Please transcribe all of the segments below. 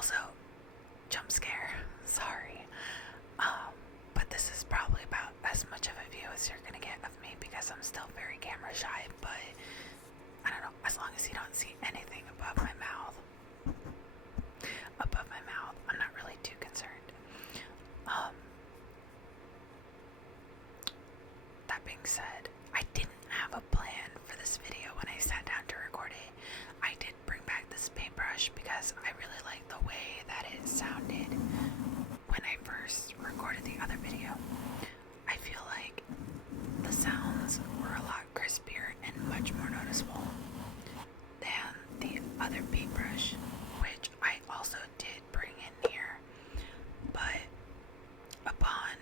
Also, jump scare. Sorry. But this is probably about as much of a view as you're gonna get of me because I'm still very camera shy, but I don't know, as long as you don't see anything above my mouth, I'm not really too concerned. That being said, I didn't have a plan for this video when I sat down to record it. I did bring back this paintbrush because I really like the way that it sounded when I first recorded the other video. I feel like the sounds were a lot crispier and much more noticeable than the other paintbrush, which I also did bring in here, but upon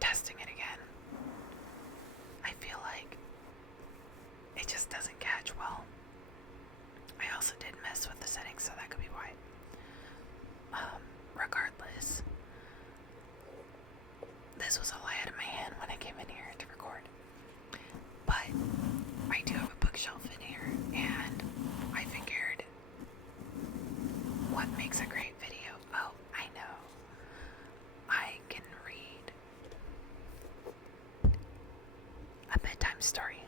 testing it again, I feel like it just doesn't catch well. I also did mess with the settings, so that could be why. Regardless, this was all I had in my hand when I came in here to record. But I do have a bookshelf in here, and I figured, what makes a great video? Oh, I know. I can read a bedtime story.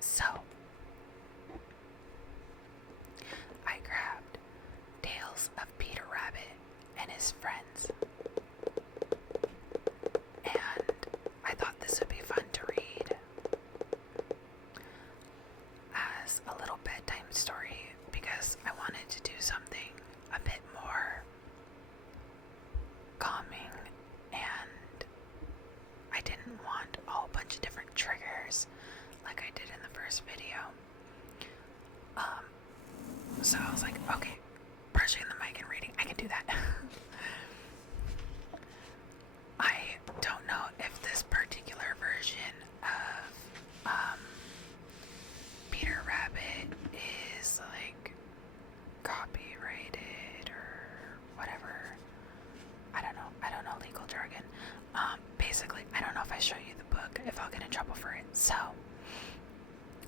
So, I grabbed Tales of Peter Rabbit and His Friends, and I thought this would be fun to read as a little bedtime story because I wanted to do something a bit more calming, and I didn't want a whole bunch of different triggers like I did in the first video. So I was like, okay, brushing the mic and reading, I can do that. I don't know if this particular version of Peter Rabbit is like copyrighted or whatever. I don't know legal jargon. Basically, I don't know if I show you the book, if I'll get in trouble for it. So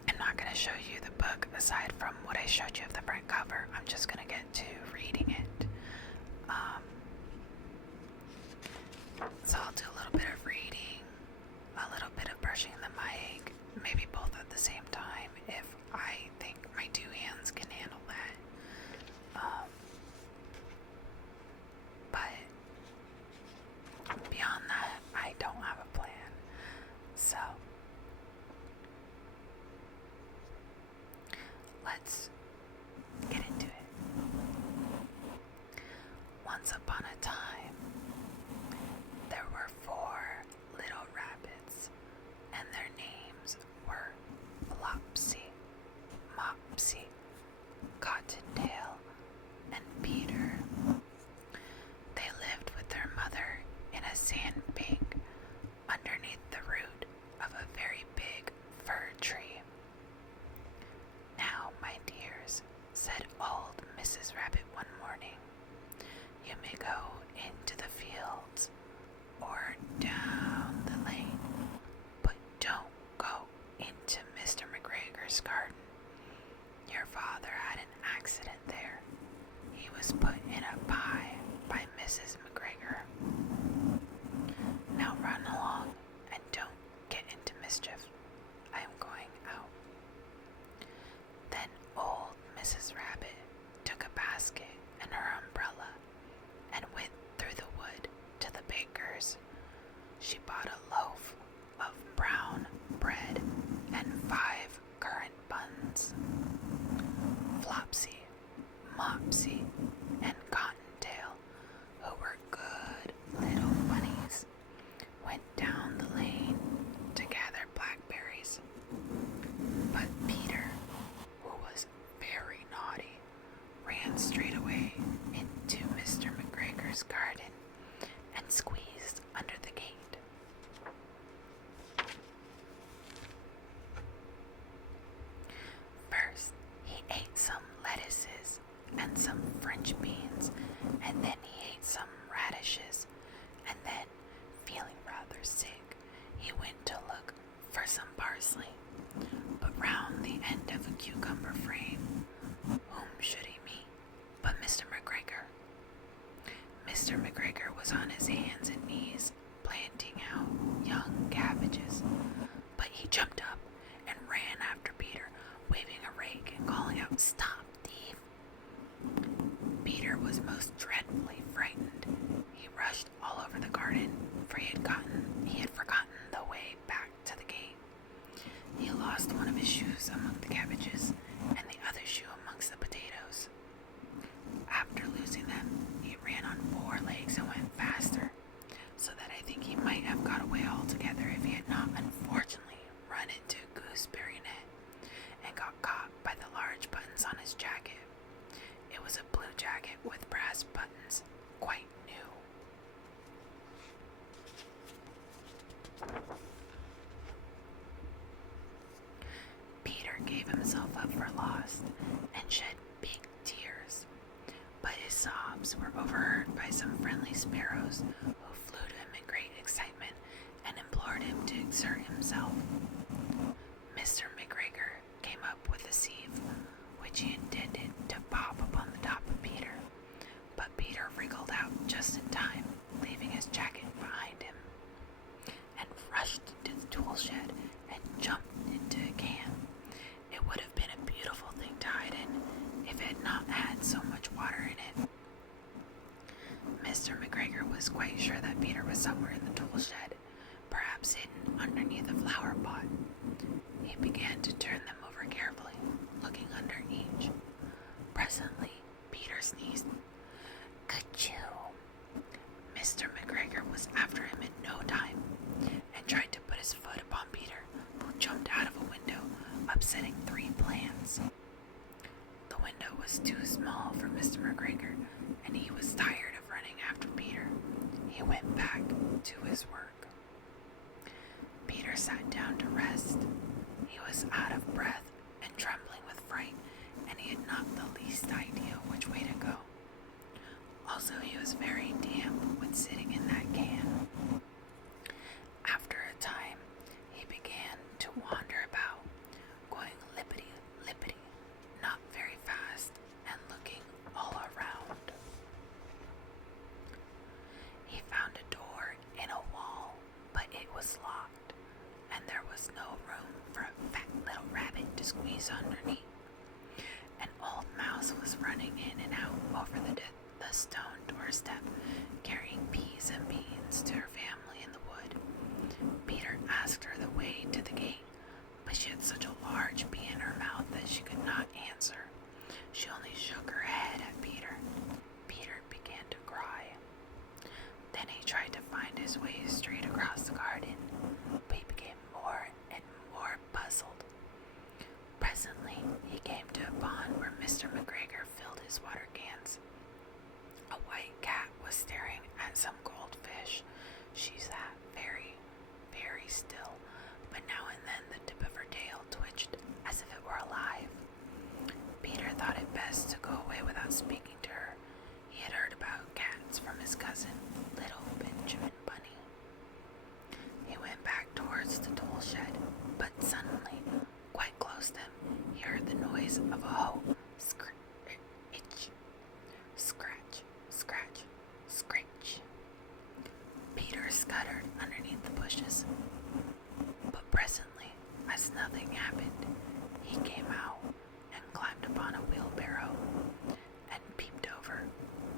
I'm not going to show you the book aside from what I showed you of the front cover. I'm just going to get to reading it. So I'll do a little bit of reading, a little bit of brushing the mic, maybe both at the same time if I think my two hands can handle that. But beyond that, I don't have a plan. So let's get into it. Once upon a time, there were 4 little rabbits, and their names were Flopsy, Mopsy, Cottontail, and Peter. They lived with their mother in a sandbank underneath the root of a very big fir tree. "Now, my dears," said old Mrs. Rabbit one morning, "you may go into the fields or down the lane, but don't go into Mr. McGregor's garden. Your father had an accident there. He was put in a pie by Mrs. McGregor. Now run along and don't get into mischief. I am going out." Then old Mrs. Rabbit took a basket and her umbrella and went through the wood to the baker's. She bought a loaf of brown bread and 5 currant buns. Flopsy, Mopsy, and Cottontail, who were good little bunnies, went down the lane to gather blackberries. But Peter, who was very naughty, ran straight away into Mr. McGregor's garden and squeezed under the gate. First, he ate some lettuces and some French beans, and then he ate some radishes, and then, feeling rather sick, he went to look for some parsley. But round the end of a cucumber frame, whom should he meet but Mr. McGregor? Mr. McGregor was on his hands and knees, planting out young cabbages, but he jumped up and ran after Peter, waving a rake and calling out, "Stop, thief!" Peter was most dreadfully frightened. He rushed all over the garden, for he had forgotten the way back to the gate. He lost one of his shoes among the cabbages, and the other shoe amongst the potatoes. After losing them, he ran on 4 legs and went faster, so that I think he might have got away altogether if he had not unfortunately run into a gooseberry net and got caught by the large buttons on his jacket. It was a blue jacket with brass buttons, quite new. Peter gave himself up for lost and shed big tears, but his sobs were overheard by some friendly sparrows who flew to him in great excitement and implored him to exert himself. Mr. McGregor came up with a sieve, which he intended to pop upon the top of Peter, but Peter wriggled out just in time, leaving his jacket behind him, and rushed into the tool shed and jumped into a can. It would have been a beautiful thing to hide in if it had not had so much water in it. Mr. McGregor was quite sure that Peter was somewhere in the tool shed, perhaps hidden underneath a flower pot. He began to turn them over carefully, looking under each. Presently, Peter sneezed. "Ka-choo!" Mr. McGregor was after him in no time, and tried to put his foot upon Peter, who jumped out of a window, upsetting 3 plants. The window was too small for Mr. McGregor, and he was tired of running after Peter. He went back to his work. Peter sat down to rest. He was out of breath and trembling with fright, and he had not the least idea which way to go. Also, he was very damp with sitting in that can. After a time, he began to wander about, going lippity-lippity, not very fast, and looking all around. He found a door in a wall, but it was locked, and there was no room for a fat little rabbit to squeeze underneath. An old mouse was running in and out over the stone doorstep, carrying peas and beans to her family in the wood. Peter asked her the way to the gate, but she had such a large bee in her mouth that she could not answer. She only shook her head at Peter. Peter began to cry. Then he tried to find his way straight across the garden, but he became more and more puzzled. Presently, he came to a pond where Mr. McGregor filled his water cans. A white cat was staring at some goldfish. She sat very, very still, but now and then the tip of her tail twitched as if it were alive. Peter thought it best to go away without speaking to her. He had heard about cats from his cousin, little Benjamin Bunny. He went back towards the tool shed, but suddenly, quite close to him, he heard the noise of a hoe. Scratch, scratch, scratch. Peter scuttered underneath the bushes, but presently, as nothing happened, he came out and climbed upon a wheelbarrow and peeped over.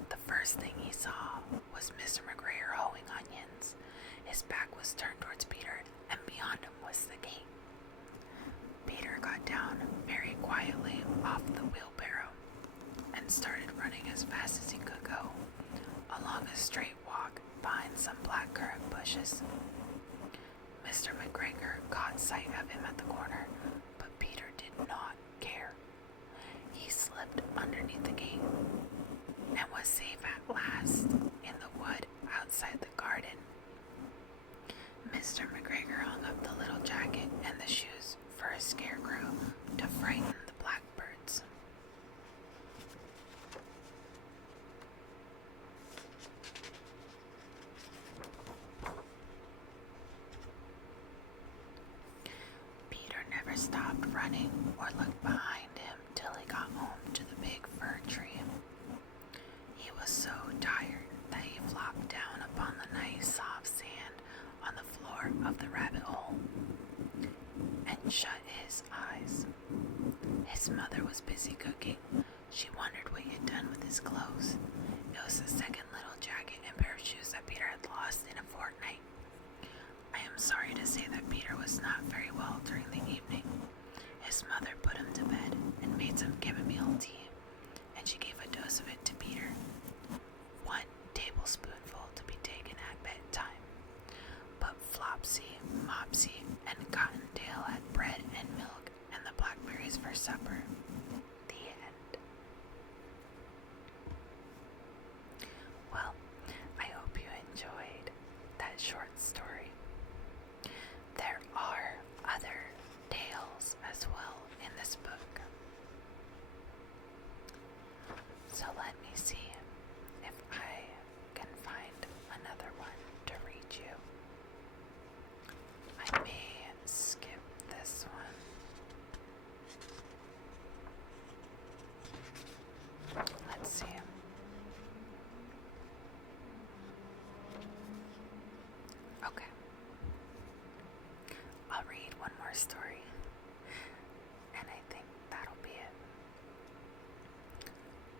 The first thing he saw was Mr. McGregor hoeing onions. His back was turned towards Peter, and beyond him was the gate. Peter got down very quietly off the wheelbarrow and started running as fast as he could go, along a straight walk behind some blackcurrant bushes. Mr. McGregor caught sight of him at the corner, but Peter did not care. He slipped underneath the gate and was safe at last in the wood outside the garden. Mr. McGregor hung up the little jacket and the shoes for a scarecrow to frighten the blackbirds. Peter never stopped running or looked behind him till he got home to the big fir tree. He was so tired that he busy cooking, she wondered what he had done with his clothes. It was the second little jacket and pair of shoes that Peter had lost in a fortnight. I am sorry to say that Peter was not very well during the evening. His mother put him to bed and made some chamomile tea, and she gave a dose of it to Peter. 1 tablespoonful to be taken at bedtime. But Flopsy, Mopsy, and Cottontail had bread and milk and the blackberries for supper. The end. Well, I hope you enjoyed that short story. There are other tales as well in this book. So let me see if I can find another one to read you. I may skip this one. Let's see. Okay. I'll read one more story, and I think that'll be it.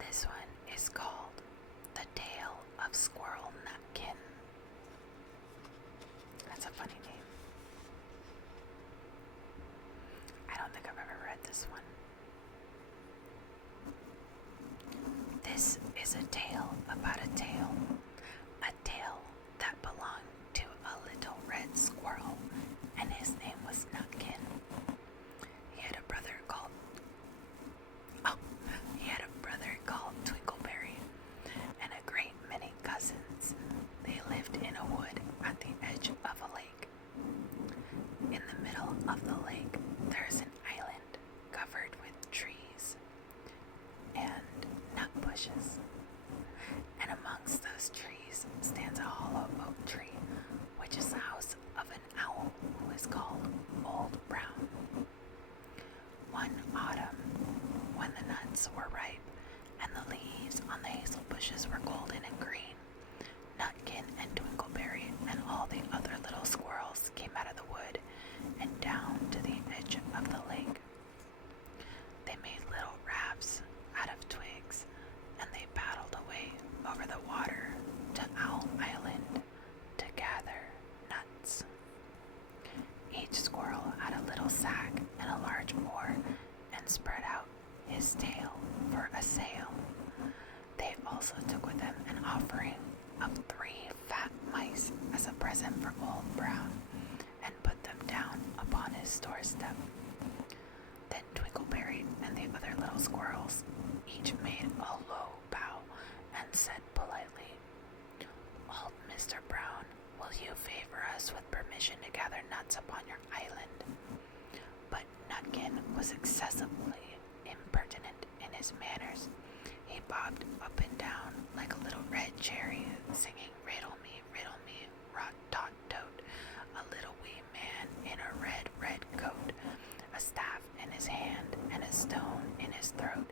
This one is called The Tale of Squirrel Nutkin. That's a funny name. I don't think I've ever read this one. This is a tale about a tale that belonged to a little red squirrel, and his name was Nutkin. He had a brother called Twinkleberry, and a great many cousins. They lived in a wood at the edge of a lake. In the middle of the lake, there is an island covered with trees and nut bushes. And amongst those trees stands a hollow oak tree, which is the house of an owl who is called Old Brown. One autumn, when the nuts were ripe and the leaves on the hazel bushes were golden and green, Nutkin and Twinkleberry and all the other little squirrels came out of the wood and down to the edge of the lake. They made little rafts out of twigs, and they paddled away over the water to Owl Island to gather nuts. Each squirrel had a little sack and a large oar and spread out his tail for a sail. They also took with them an offering of 3 fat mice as a present for Old Brown and put them down upon his doorstep. Then Twinkleberry and the other little squirrels each made a low bow and said politely, "Old Mr. Brown, will you favor us with permission to gather nuts upon your island?" But Nutkin was excessively impertinent in his manners. He bobbed up and down like a little red cherry, singing riddle me, rot tot tote, a little wee man in a red coat, a staff in his hand and a stone in his throat.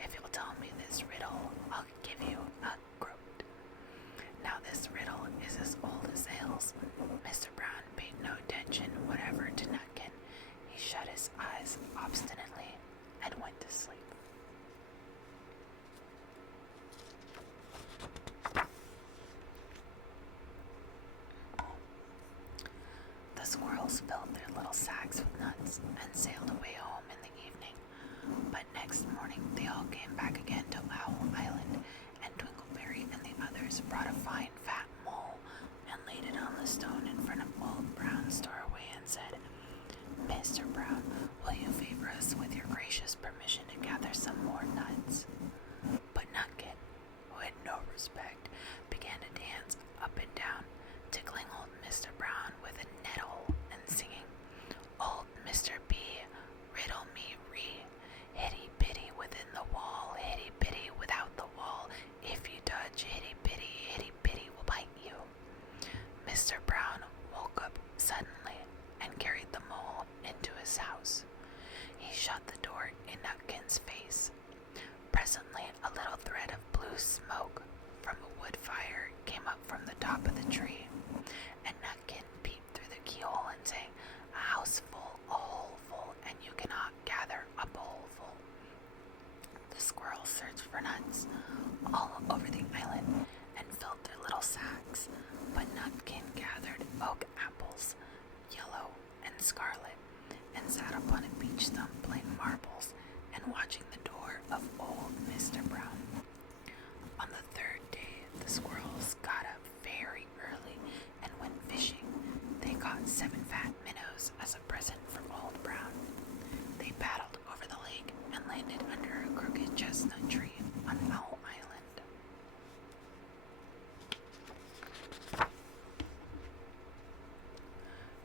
If you'll tell me this riddle, I'll give you a groat. Now this riddle is as old as hills. Mr. Brown paid no attention whatever to Nutkin. He shut his eyes obstinately and went to sleep. squirrels searched for nuts all over the island and filled their little sacks, but Nutkin gathered oak apples, yellow and scarlet, and sat upon a beech stump playing marbles and watching the door of old Mr. Brown. On the third day, the squirrels got up very early and went fishing. They caught 7 fat minnows as a present for Old Brown. They paddled over the lake and landed under a crooked chestnut tree on Owl Island.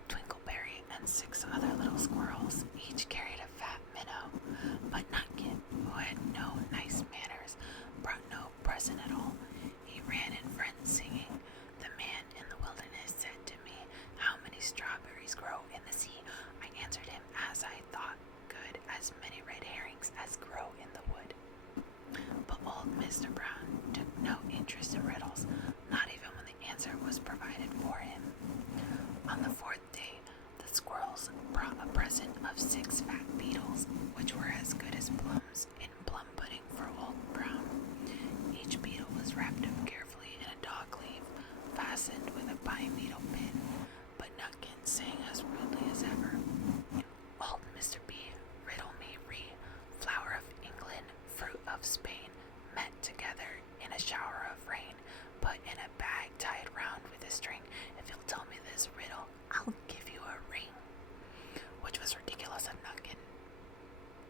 Twinkleberry and 6 other little squirrels each carried a fat minnow, but Nutkin, who had no nice manners, brought no present at all. He ran in front singing, "The man in the wilderness said to me, 'How many strawberries grow in the sea?' I answered him as I thought good, as many red herrings as grow in the wood." But old Mr. Brown took no interest in riddles, not even when the answer was provided for him. On the 4th day, the squirrels brought a present of 6 fat beetles, which were as good as plums in plum pudding for Old Brown. Each beetle was wrapped up carefully in a dog leaf, fastened with a pine needle pin, but Nutkin sang as rudely as ever. "Old Mr. B, riddle me ree, flower of England, fruit of Spain, met together in a shower of rain, put in a bag tied round with a string. If you'll tell me this riddle, I'll give you a ring." Which was ridiculous of Nutkin,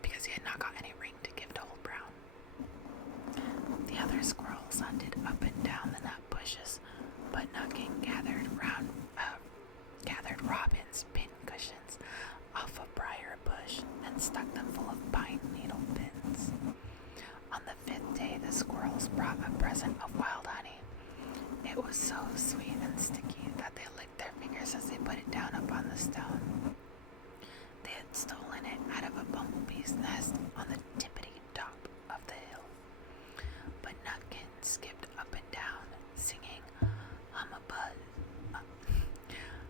because he had not got any ring to give to Old Brown. The other squirrels hunted up and down the nut bushes, but Nutkin gathered robins' pin cushions off a briar bush and stuck them full of pine needle pins. On the 5th day, the squirrels brought a present of wild honey. It was so sweet and sticky that they licked their fingers as they put it down upon the stone. They had stolen it out of a bumblebee's nest on the tippity top of the hill. But Nutkin skipped up and down, singing,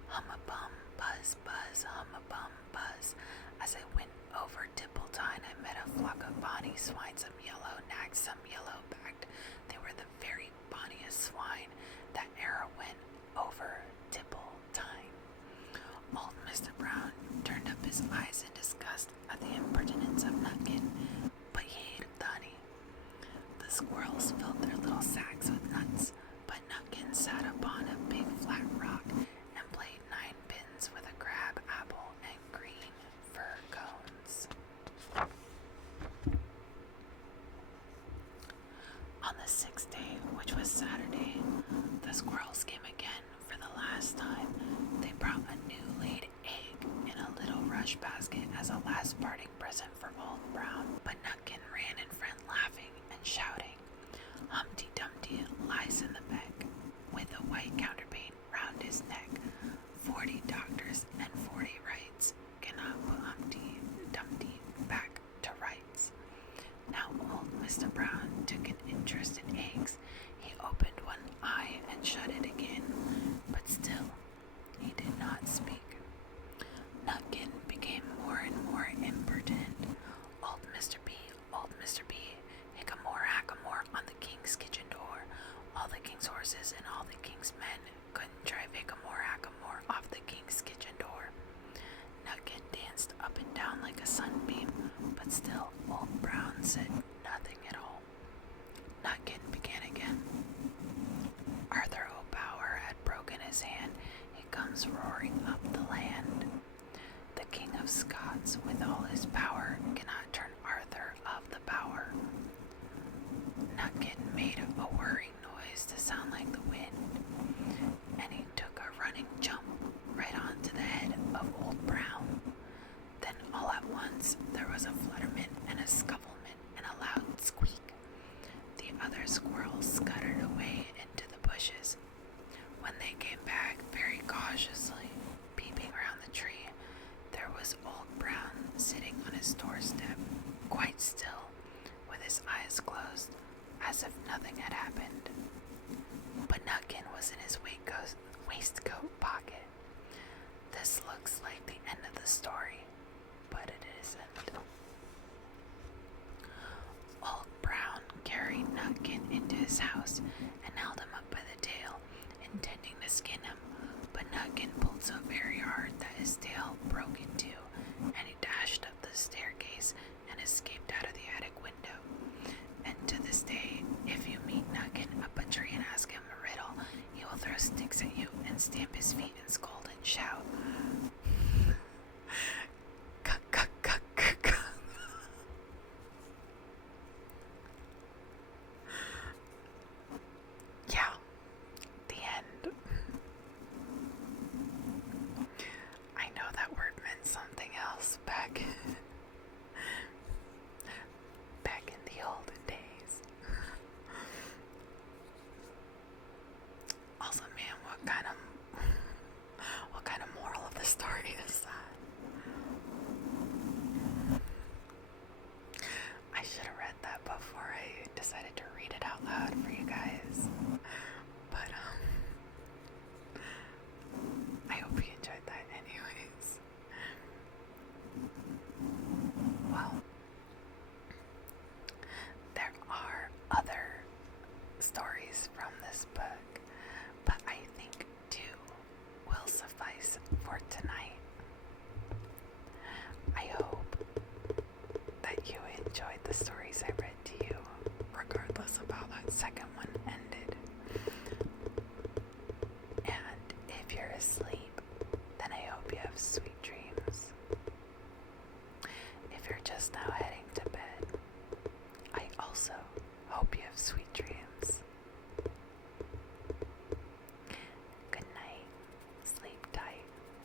hum-a-bum, buzz, buzz, hum-a-bum, buzz. As I went over Tipple-tine, I met a flock of bonny swine, some yellow nags, some yellow-backed. They were the very bonniest swine that e'er went over Tipple-tine. Old Mr. Brown turned up his eyes in disgust at the impertinence of Nutkin, but he hated the honey. The squirrels filled their little sacks with nuts, but Nutkin sat upon a big flat rock and played 9 pins with a crab apple and green fir cones. On the 6th day, which was Saturday, the squirrels came again for the last time. They brought a new laid egg in a little rush basket as a last parting present for Old Brown, but Nutkin ran in front laughing and shouting, "Humpty Dumpty lies in the beck, with a white counterpane round his neck. 40 doctors and 40 rights cannot put Humpty Dumpty back to rights." Now old Mr. Brown took an interest in eggs. He opened one eye and shut it again, but still he did not speak. Nutkin became more and more impertinent. Old Mr. B, hickamore on the king's kitchen door. All the king's horses and all the king's men couldn't drive hickamore off the king's kitchen door. Nutkin danced up and down like a sunbeam, but still Old Brown said nothing at all. Nutkin began again. Arthur O'Power had broken his hand. He comes roaring up the land. The King of Scots, with all his power, cannot turn Arthur of the Bower. Nutkin made a whirring noise to sound like the wind, and he took a running jump right onto the head of Old Brown. Then all at once there was a flutterment and a scufflement and a loud squeak. The other squirrels scuttered away into the bushes. When they came back very cautiously, peeping around the tree, there was Old Brown sitting on his doorstep, quite still, with his eyes closed, as if nothing had happened. But Nutkin was in his waistcoat pocket. This looks like the end of the story, but it isn't. Old his house and held him up by the tail, intending to skin him, but Nutkin pulled so very hard that his tail broke in two, and he dashed up the staircase and escaped out of the attic window. And to this day, if you meet Nutkin up a tree and ask him a riddle, he will throw sticks at you and stamp his feet and scold and shout, yeah, the end. I know that word meant something else back in the olden days. Also, man, what kind of moral of the story is that? I should have read that before I decided to read it out loud for